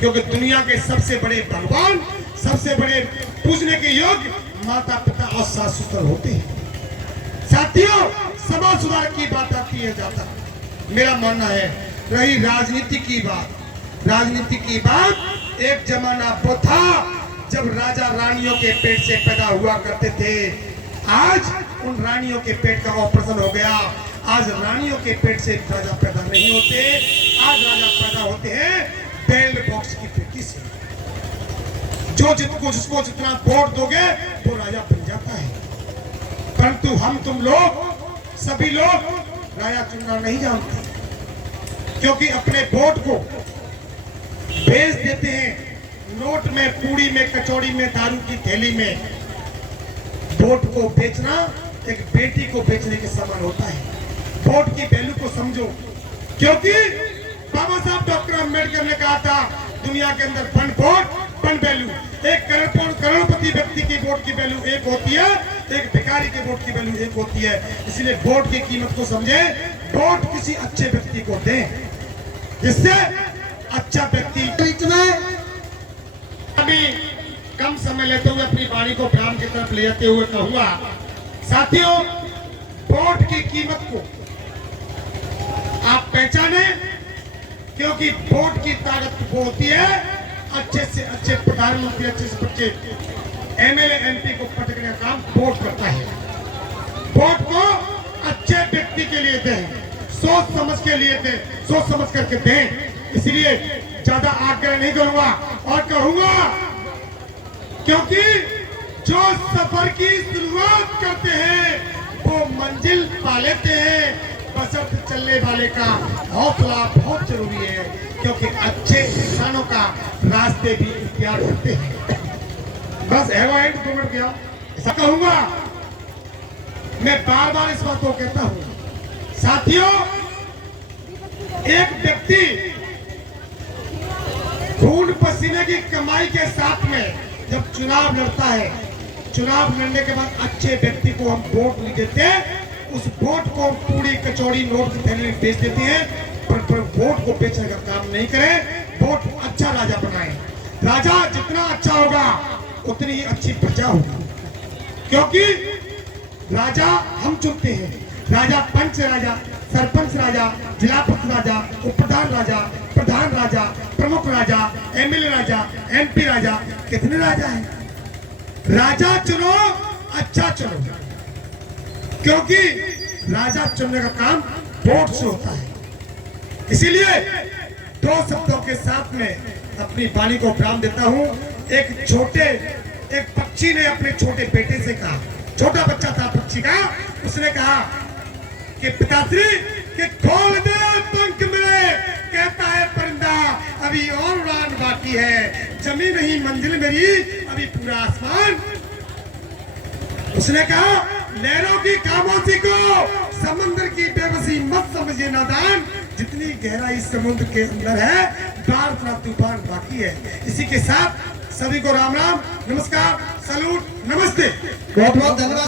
क्योंकि दुनिया के सबसे बड़े भगवान, सबसे बड़े पूजने के योग्य माता पिता और सास ससुर होते हैं। साथियों, समाज सुधार की बात आती है जाता, मेरा मानना है। रही राजनीति की बात, राजनीति की बात, एक जमाना वो था जब राजा रानियों के पेट से पैदा हुआ करते थे। आज उन रानियों के पेट का ऑपरेशन हो गया। आज रानियों के पेट से राजा पैदा नहीं होते, आज राजा पैदा होते हैं बैलेट बॉक्स की पेटी से। जो जिसको जितना वोट दोगे वो राजा बन जाता है। परंतु हम तुम लोग, सभी लोग राजा चुनना नहीं जानते, क्योंकि अपने वोट को बेच देते हैं नोट में, पूड़ी में, कचौड़ी में, दारू की थैली में। वोट को बेचना एक बेटी को बेचने के समान होता है। वोट की वैल्यू को समझो, क्योंकि बाबा साहब डॉक्टर अम्बेडकर ने कहा था दुनिया के अंदर वन वोट वन वैल्यू। एक करोड़पति व्यक्ति की वोट की वैल्यू एक होती है, एक भिखारी के वोट की वैल्यू एक होती है। इसलिए वोट की कीमत को समझे, वोट किसी अच्छे व्यक्ति को दें, जिससे अच्छा व्यक्ति। बीच में अभी कम समय लेते हुए अपनी वाणी को विराम की तरफ ले जाते हुए कहूंगा, साथियों, वोट की कीमत को आप पहचाने, क्योंकि वोट की ताकत वो होती है अच्छे से अच्छे प्रधानमंत्री, अच्छे से अच्छे एमएलए एमपी को पटकने का काम वोट करता है। वोट को अच्छे व्यक्ति के लिए दें, सोच समझ के लिए दें, सोच समझ करके दें। इसलिए ज्यादा आग्रह नहीं करूंगा और कहूंगा, क्योंकि जो सफर की शुरुआत करते हैं वो मंजिल पा लेते हैं। बसंत चलने वाले का हौसला बहुत जरूरी है, क्योंकि अच्छे इंसानों का रास्ते भी इख्तियार होते हैं। बस है 2 मिनट गया, ऐसा कहूंगा। मैं बार बार इस बात को कहता हूं, साथियों, एक व्यक्ति खून पसीने की कमाई के साथ में जब चुनाव लड़ता है, चुनाव लड़ने के बाद अच्छे व्यक्ति को हम वोट नहीं देते, उस वोट को पूरी कचौड़ी नोट की थैली में बेच देते हैं। पर वोट को बेचने का काम नहीं करें, वोट अच्छा राजा बनाए। राजा जितना अच्छा होगा उतनी ही अच्छी प्रजा होगी, क्योंकि राजा हम चुनते हैं। राजा पंच राजा, सरपंच राजा, जिला परिषद राजा, उप प्रधान राजा, प्रधान राजा, प्रमुख राजा, एमएलए राजा, एमपी राजा, कितने राजा हैं। राजा चुनो, अच्छा चुनो, क्योंकि राजा चुनने का काम वोट से होता है। इसीलिए 2 शब्दों के साथ में अपनी वाणी को विराम देता हूं। एक पक्षी ने अपने छोटे बेटे से कहा, छोटा बच्चा था पक्षी का, उसने कहा कि पिताश्री कि खोल दे पंख मेरे। कहता है परिंदा, अभी और उड़ान बाकी है, जमी नहीं मंजिल मेरी, अभी पूरा आसमान। उसने कहा, लहरों की खामोशी को समंदर की बेबसी मत समझिए नादान, जितनी गहराई समुद्र के अंदर है बार बार तूफान बाकी है। इसी के साथ सभी को राम राम, नमस्कार, सैल्यूट, नमस्ते, बहुत बहुत धन्यवाद।